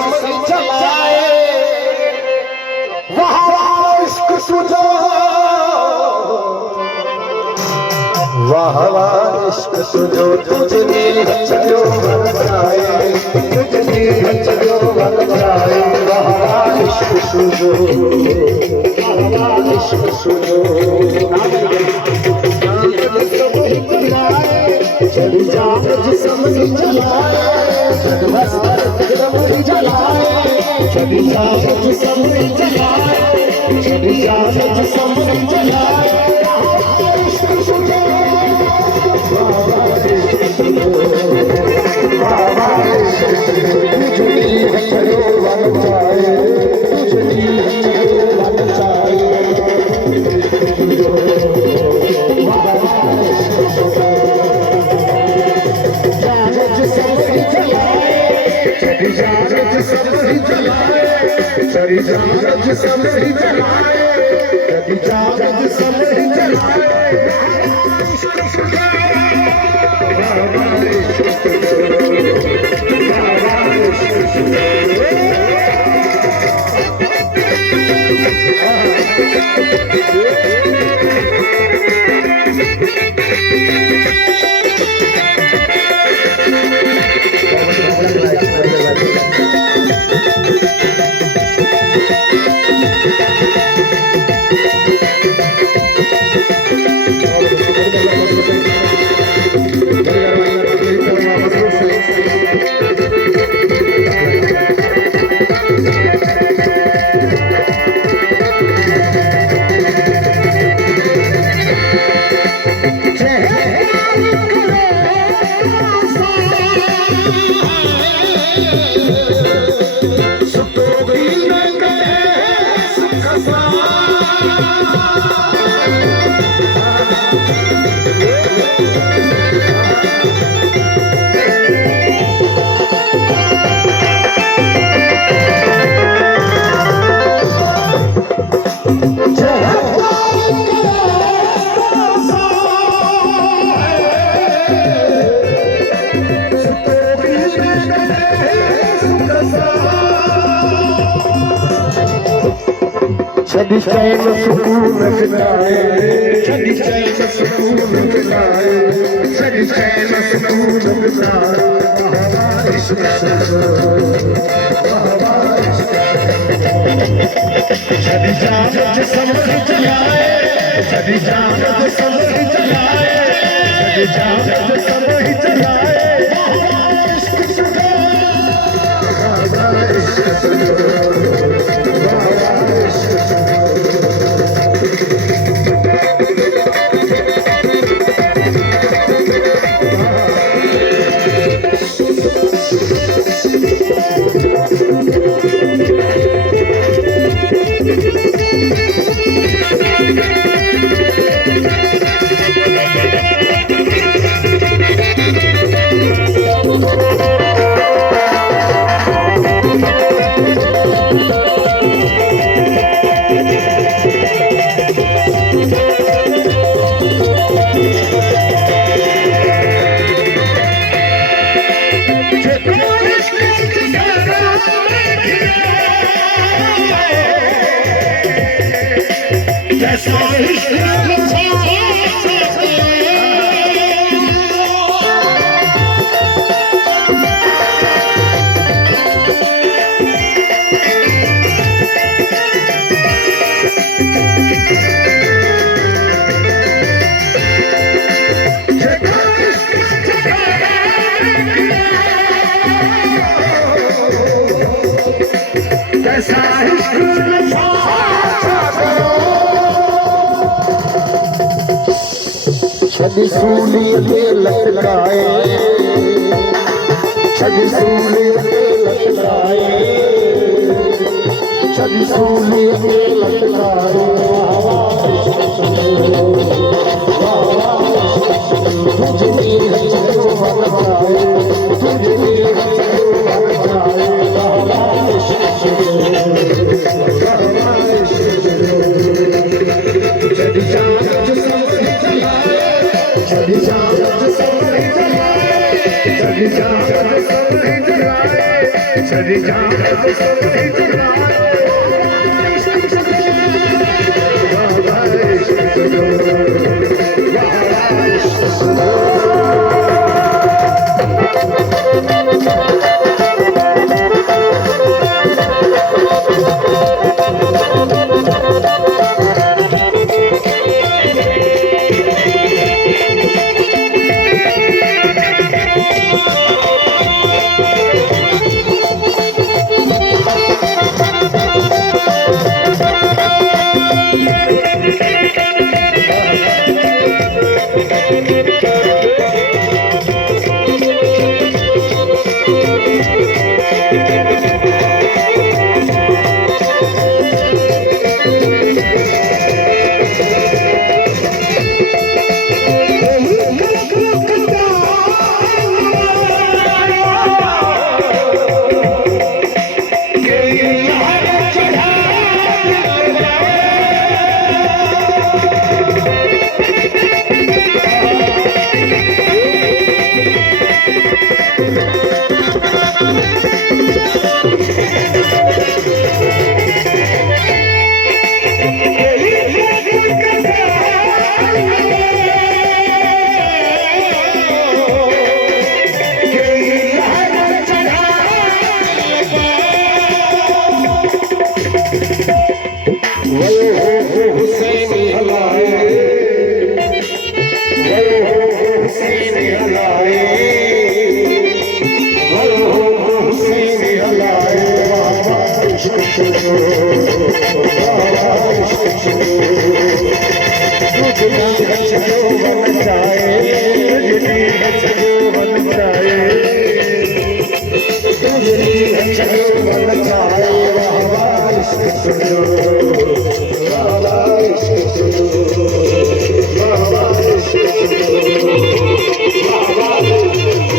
Summary चलाए वहाँ इश्क सुझो वाह इश्क सुझो तुझने चलो मर जाए तुझने चलो मर जाए वाह इश्क सुझो वाह इश्क सुझो चली जान जिसमरी चलाए समरी चलाए चली जान जिसमरी चलाए चली जान जिसमरी चलाए छड़ी चैन सुकून मिलाए छड़ी चैन सुकून मिलाए छड़ी चैन सुकून मिलाए इश्क छड़ी जान जिसमरी चलाए छड़ी जान जिसमरी चलाए छड़ी जान जिसमरी चलाए छड़ी सूली ते लटकाए छड़ी सूली ते लटकाए छड़ी सूली ते लटकाए तुझे चलो मन जाए तुझे चलो मन जाए छड़ी जान जिसमरी चलाए छड़ी जान जिसमरी चलाए छड़ी जान जिसमरी चलाए सर जान समझ जाए बाबा इश्क दो बाबा इश्क दो Thank you.